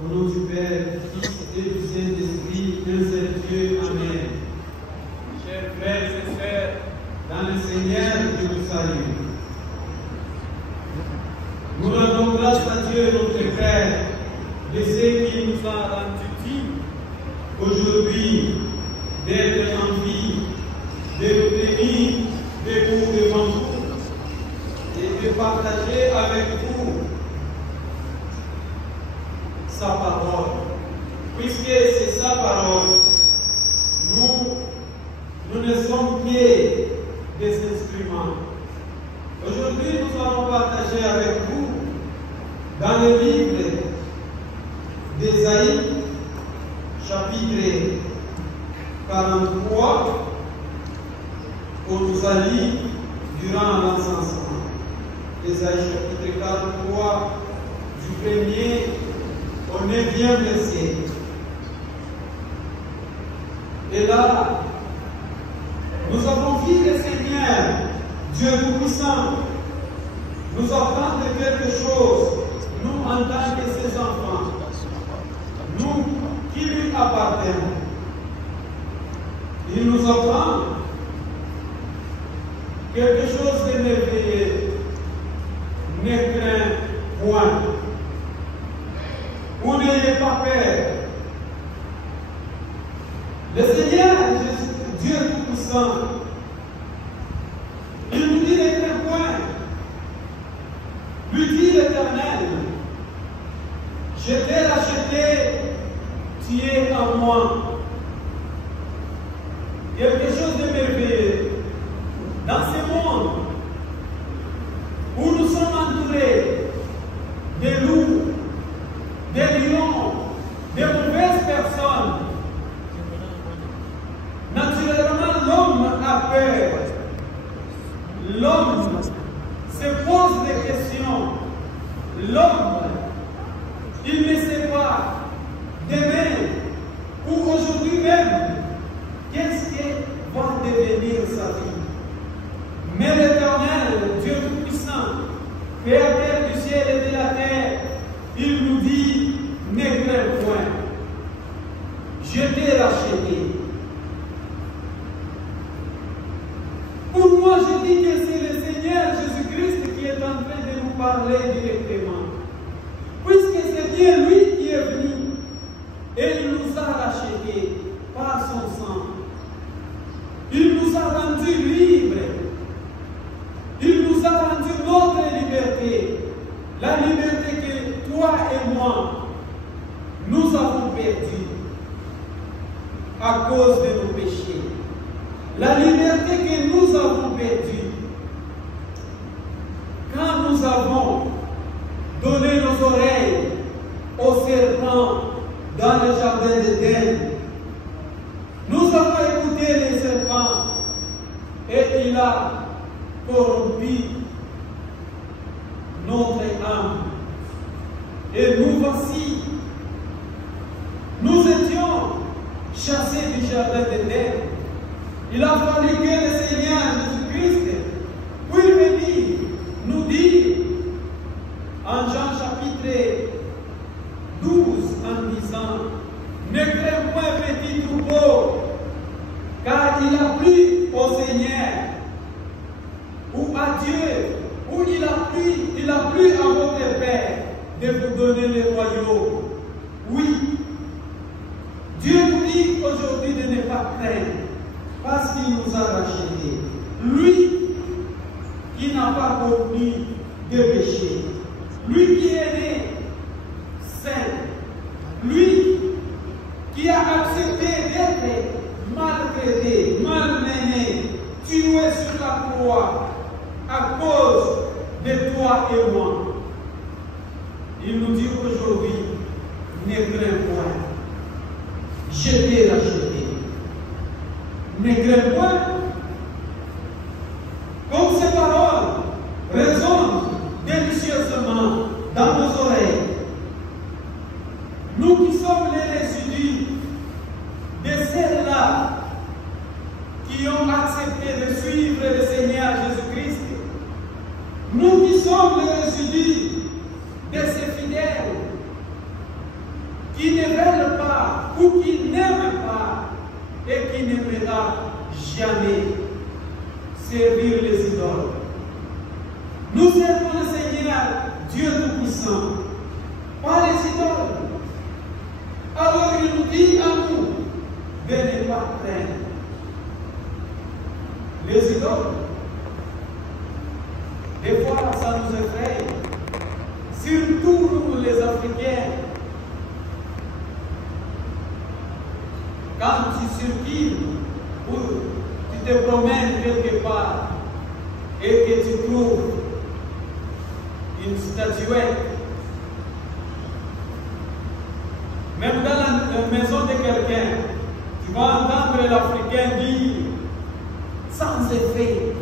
Au nom du Père, du Fils et du Saint-Esprit, un seul Dieu. Amen. Chers frères et sœurs, dans le Seigneur, je vous salue. Nous rendons grâce à Dieu, notre Père, de ce qu'il nous a rendu dignes aujourd'hui d'être en vie, de nous tenir debout devant vous et de partager avec vous sa parole. Puisque c'est sa parole, nous ne sommes que des instruments. Aujourd'hui, nous allons partager avec vous dans le livre d'Ésaïe, chapitre 43, qu'on nous a lu durant l'encensement. Ésaïe chapitre 43, du 1er au 9e verset. Et là, nous avons vu le Seigneur, Dieu Tout-Puissant, nous apprendre quelque chose, nous en tant que ses enfants, nous qui lui appartenons. Il nous apprend quelque chose de merveilleux. Ne crains point. Vous n'ayez pas peur. Le Seigneur, Dieu Tout-Puissant, il nous dit ne crains point. Lui dit l'Éternel, je t'ai racheté, tu es en moi. Quelque chose de merveilleux. Dans ce monde où nous sommes entourés de loups, de lions, de mauvaises personnes, naturellement l'homme a peur. L'homme se pose des questions. L'homme, il ne sait pas demain ou aujourd'hui même qu'est-ce que va devenir sa vie. Mais l'Éternel, Dieu Tout-Puissant, Créateur du ciel et de la terre, il nous dit, ne crains point. Je t'ai racheté. Pour moi, je dis que c'est le Seigneur Jésus-Christ qui est en train de nous parler directement. Puisque c'est bien lui qui est venu et il nous a rachetés par son sang. Il nous a rendus libres. Il nous a rendu notre liberté. La liberté que toi et moi, nous avons perdue à cause de nos péchés. La liberté que nous avons perdue quand nous avons donné nos oreilles au serpent dans le jardin d'Éden. Nous avons écouté les serpents et il a corrompu notre âme. Et nous voici, nous étions chassés du jardin d'Éden. Il a fallu que le Seigneur Jésus-Christ puisse venir nous dire en Jean chapitre 12 en disant, ne crains point petit troupeau, car il a plu au Seigneur ou à Dieu, ou il a plu à votre Père de vous donner le royaume. Oui, Dieu nous dit aujourd'hui de ne pas craindre, parce qu'il nous a rachetés. Lui qui n'a pas commis de péché, lui qui est né saint, lui qui a accepté d'être maltraité, malmené, tué sur la croix à cause de toi et moi. Il nous dit aujourd'hui, ne crains point, je t'ai racheté. Ne crains point. Comme ces paroles résonnent délicieusement dans nos oreilles, nous qui sommes les résidus de celles-là qui ont accepté de suivre le Seigneur Jésus-Christ, nous qui sommes les résidus de ces fidèles qui ne veulent pas ou qui n'aiment pas et qui n'aimera jamais servir les idoles. Nous servons le Seigneur, Dieu Tout-Puissant, pas les idoles. Alors il nous dit à nous de ne pas craindre les idoles. Des fois, ça nous effraie, surtout nous les Africains. Quand tu circules ou tu te promènes quelque part et que tu trouves une statuette, même dans la maison de quelqu'un, tu vas entendre l'Africain dire sans effet,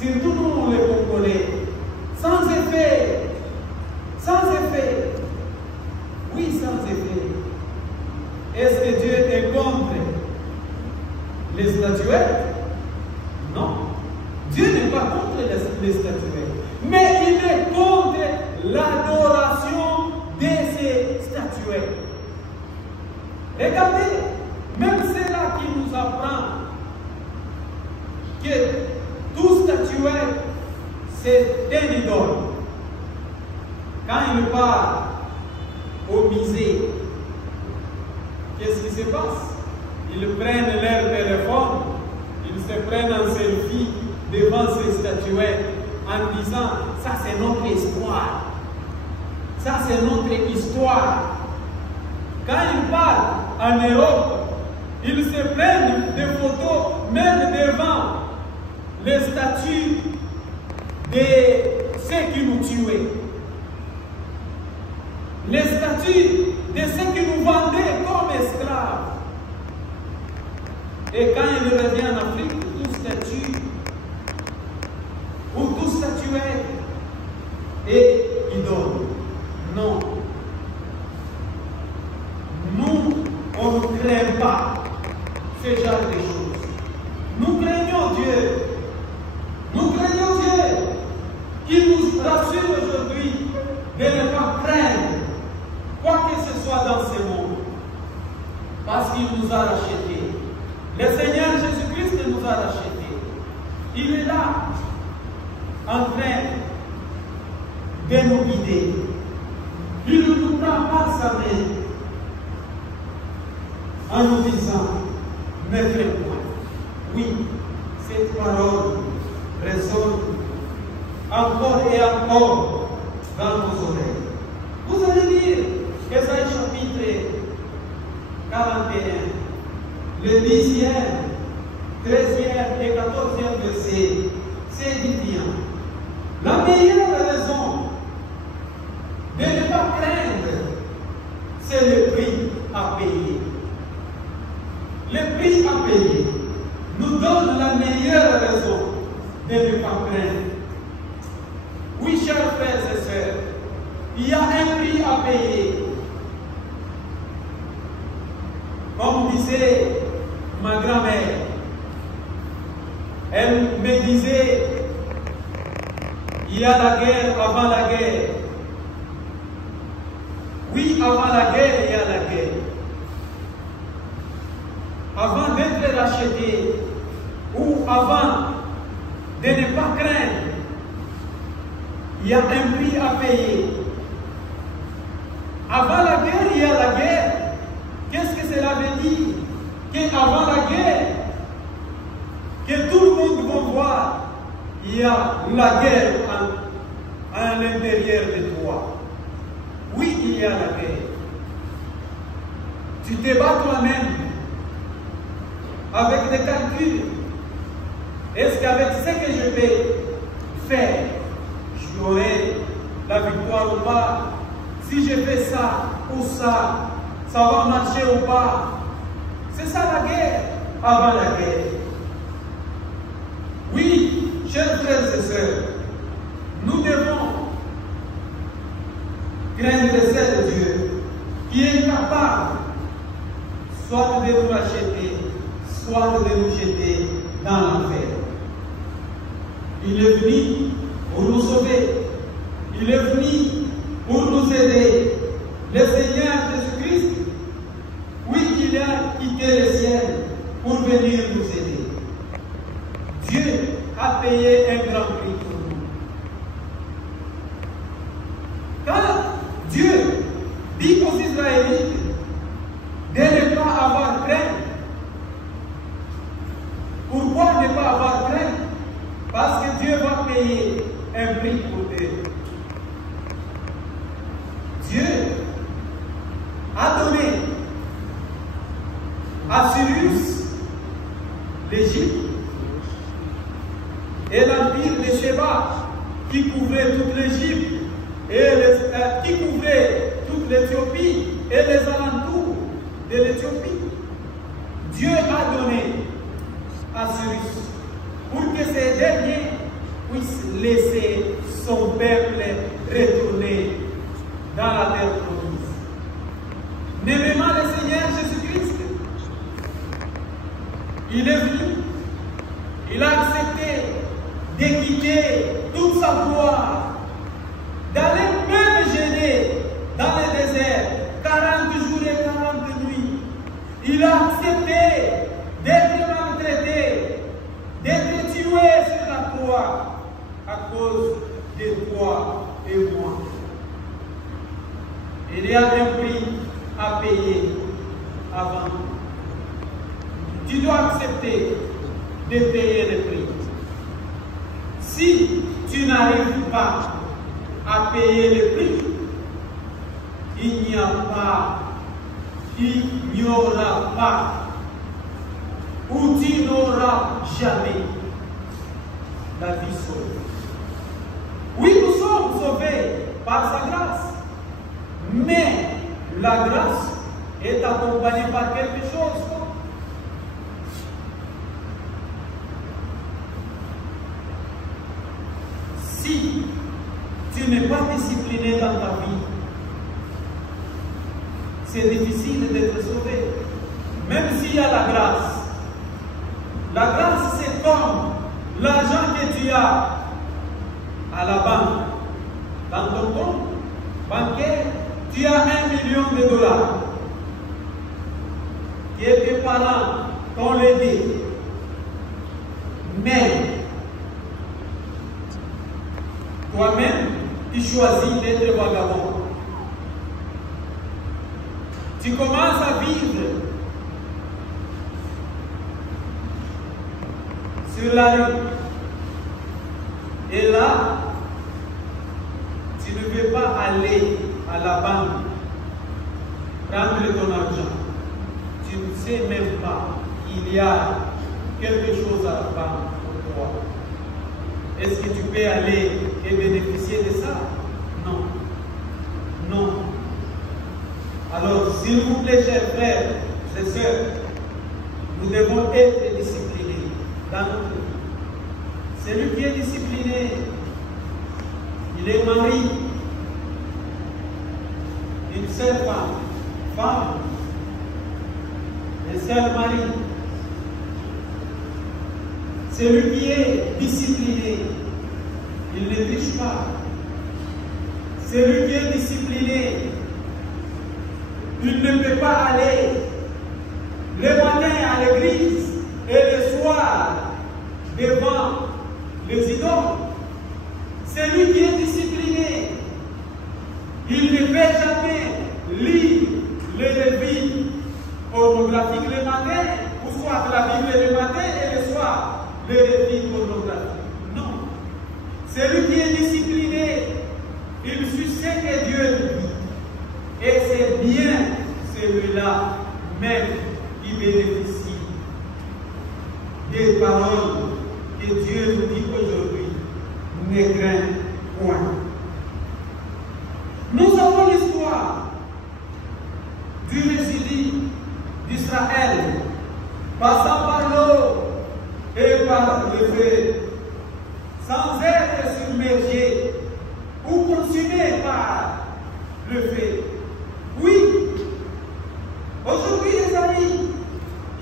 surtout nous les Congolais, sans effet, sans effet. Oui, sans effet. Est-ce que Dieu est contre les statuettes? Non. Dieu n'est pas contre les statuettes. Mais il est contre l'adoration de ces statuettes. Regardez, même c'est là qui nous apprend que tout statuette, c'est un idole. Quand il part au musée, qu'est-ce qui se passe? Ils prennent leur téléphone, ils se prennent en selfie devant ces statuettes en disant ça c'est notre histoire. Ça c'est notre histoire. Quand ils partent en Europe, ils se prennent des photos même devant les statues de ceux qui nous tuaient. Les statues de ceux qui nous vendaient comme esclaves. Et quand il revient en Afrique, tout statue ou tout statuette est idole. Non. Nous, on ne craint pas ce genre de choses. Nous craignons Dieu. Nous craignons Dieu qui nous rassure aujourd'hui de ne pas craindre quoi que ce soit dans ce monde. Parce qu'il nous a rachetés. Le Seigneur Jésus-Christ nous a rachetés. Il est là, en train de nous guider. Il ne nous prend pas sa main en nous disant, ne crains point. Oui, cette parole résonne encore et encore dans nos oreilles. Vous allez lire Ésaïe chapitre 41, le 10e, 13e et 14e verset. C'est édifiant. La meilleure raison de ne pas craindre, c'est le prix à payer. Le prix à payer nous donne la meilleure raison de ne pas craindre. Oui, chers frères et sœurs, il y a un prix à payer. Comme disait ma grand-mère, elle me disait, il y a la guerre avant la guerre. Oui, avant la guerre, il y a la guerre. Avant d'être racheté ou avant de ne pas craindre, il y a un prix à payer. Avant la guerre, il y a la guerre. Qu'est-ce que cela veut dire? Qu'avant la guerre, que tout le monde va voir, il y a la guerre à l'intérieur de toi. Oui, il y a la guerre. Tu te bats toi-même avec des calculs. Est-ce qu'avec ce que je vais faire, j'aurai la victoire ou pas? Si je fais ça ou ça, ça va marcher ou pas? C'est ça la guerre, avant la guerre. Oui, chers frères et sœurs, nous devons craindre ce Dieu qui est capable soit de nous racheter, soit de nous jeter dans l'enfer. Il est venu pour nous sauver. Il est venu pour nous aider. Le Seigneur Jésus-Christ venir nous aider. Dieu a payé un grand prix pour nous. Quand Dieu dit aux Israélites de ne pas avoir crainte, pourquoi ne pas avoir crainte? Parce que Dieu va payer un prix pour eux. Dieu a donné à Cyrus l'Égypte et l'empire de Sheba qui couvrait toute l'Égypte et qui couvrait toute l'Éthiopie et les alentours de l'Éthiopie. Dieu a donné à Cyrus pour que ces derniers puissent laisser son peuple retourner dans la terre promise. N'aimant le Seigneur Jésus-Christ, il est venu, il a accepté de quitter toute sa gloire, d'aller même gêner dans le désert 40 jours et 40 nuits. Il a accepté d'être maltraité, d'être tué sur la croix à cause de toi et moi. Il y a un prix à payer avant. Tu dois accepter de payer le prix. Si tu n'arrives pas à payer le prix, il n'y aura pas, ou tu n'auras jamais la vie sauvée. Oui, nous sommes sauvés par sa grâce, mais la grâce est accompagnée par quelque chose. Si tu n'es pas discipliné dans ta vie, c'est difficile d'être sauvé. Même s'il y a la grâce. La grâce, c'est comme l'argent que tu as à la banque. Dans ton compte bancaire, tu as 1 million de dollars. Et tes parents t'ont aidé. Mais toi-même, tu choisis d'être vagabond. Tu commences à vivre sur la rue. Et là, tu ne veux pas aller à la banque prendre ton argent. Tu ne sais même pas qu'il y a quelque chose à la banque pour toi. Est-ce que tu peux aller et bénéficier de ça? Non. Non. Alors, s'il vous plaît, chers frères et sœurs, nous devons être disciplinés dans notre vie. Celui qui est discipliné, il est mari, une seule femme, un seul mari. Celui qui est discipliné, il ne triche pas. Celui qui est discipliné, il ne peut pas aller le matin à l'église et le soir devant les idoles. Celui qui est discipliné, il ne peut jamais lire les revues pornographiques le matin, ou soit la Bible le matin et le soir les revues pornographiques. Non. Celui qui est discipliné, il suit ce que Dieu lui dit. Et c'est bien celui-là même qui bénéficie des paroles que Dieu nous dit aujourd'hui. Ne crains point. Nous avons l'histoire du résidu d'Israël, passant par l'eau et par le feu, sans être submergé ou consumé par le feu. Oui, aujourd'hui les amis,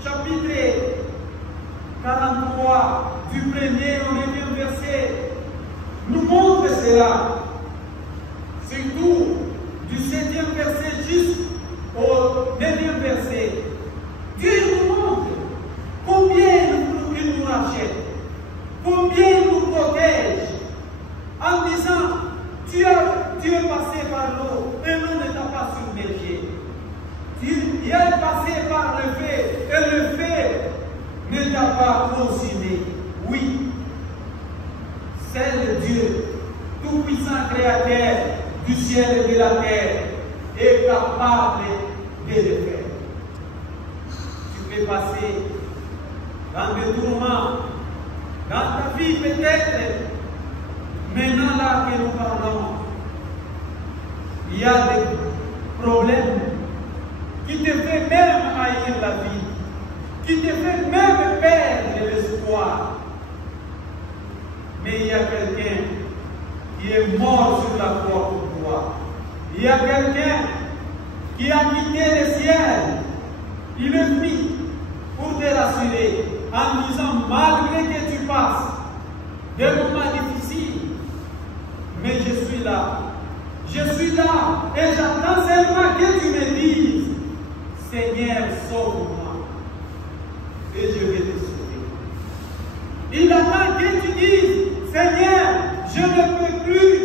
chapitre 43 du 1er au 9e n'a pas consumé. Oui, c'est le Dieu tout-puissant créateur du ciel et de la terre est capable de le faire. Tu peux passer dans des tourments, dans ta vie peut-être, maintenant là que nous parlons, il y a des problèmes qui te fait même haïr la vie, qui te fait même perdre l'espoir. Mais il y a quelqu'un qui est mort sur la croix pour toi. Il y a quelqu'un qui a quitté le ciel. Il est venu pour te rassurer en disant, malgré que tu passes des moments difficiles, mais je suis là. Je suis là et j'attends seulement que tu me dises, Seigneur, sauve-moi. Et je vais te sauver. Il attend que tu dises, Seigneur, je ne peux plus.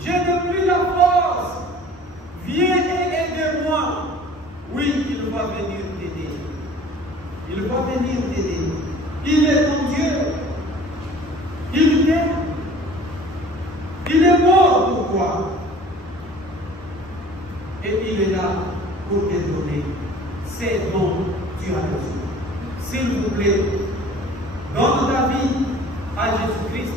Je n'ai plus la force. Viens et aide-moi. Oui, il va venir t'aider. Il va venir t'aider. Il est ton Dieu. Il t'aime. Il est mort pour toi. Et il est là pour te donner ce dont tu as besoin. S'il vous plaît, donne ta vie à Jésus-Christ.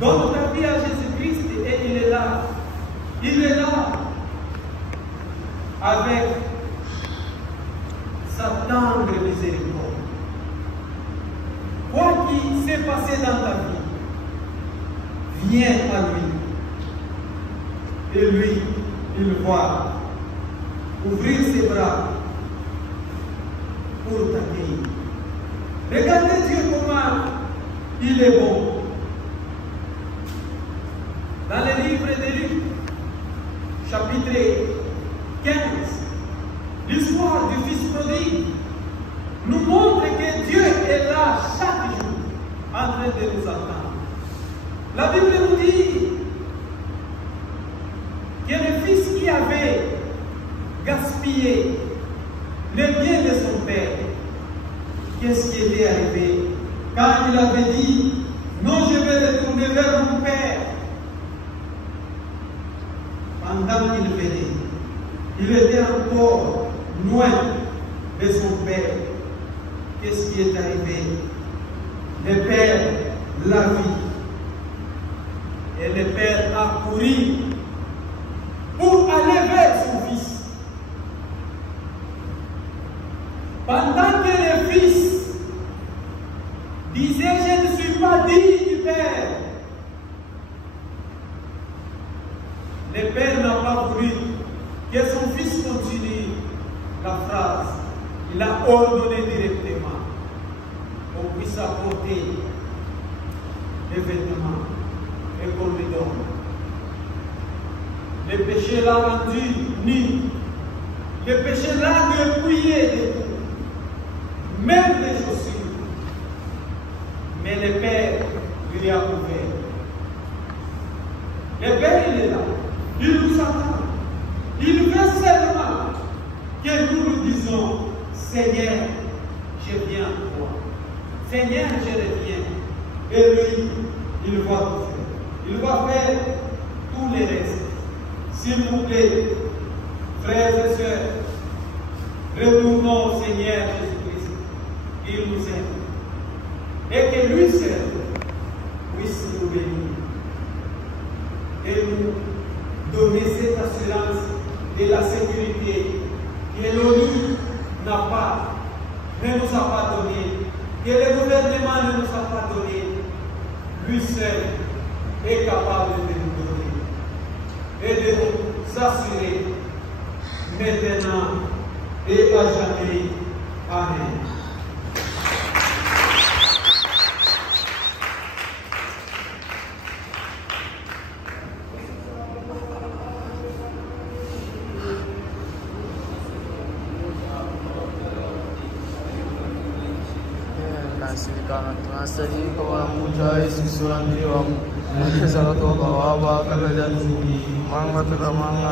Donne ta vie à Jésus-Christ et il est là. Il est là avec sa tendre miséricorde. Quoi qu'il s'est passé dans ta vie, viens à lui. Et lui, il va ouvrir ses bras pour t'accueillir. Regardez Dieu comment il est bon. Dans le livre de Luc, chapitre 15, l'histoire du Fils prodigue nous montre que Dieu est là chaque jour en train de nous attendre. La Bible nous dit que le fils qui avait gaspillé le bien de son père, qu'est-ce qui était arrivé quand il avait dit, non, je vais retourner vers mon père. Pendant qu'il venait, il était encore loin de son père. Qu'est-ce qui est arrivé? Le père l'a vu. Et le père a couru pour aller vers son fils. Pendant que le fils disait, je ne suis pas digne du père, le père n'a pas voulu que son fils continue la phrase. Il a ordonné directement qu'on puisse apporter les vêtements et qu'on lui donne. Le péché l'a rendu nu. Le péché l'a dépouillé de tout, même des chaussures. Mais le Père lui a ouvert. Le Père, il est là. Il nous attend. Il veut seulement que nous nous disons, Seigneur, je viens à toi. Seigneur, je reviens. Et lui, il va tout faire. Il va faire tous les restes. S'il vous plaît, frères et sœurs, retournons au Seigneur Jésus-Christ. Il nous aime. Et que lui seul puisse nous bénir. Et nous donner cette assurance de la sécurité que l'ONU n'a pas, ne nous a pas donné, que le gouvernement ne nous a pas donné. Lui seul est capable de nous donner et de nous assurer maintenant et à jamais. Amen. Nasari kawan muda isi sulan diwam, nasara to bawa kerja tuh, mang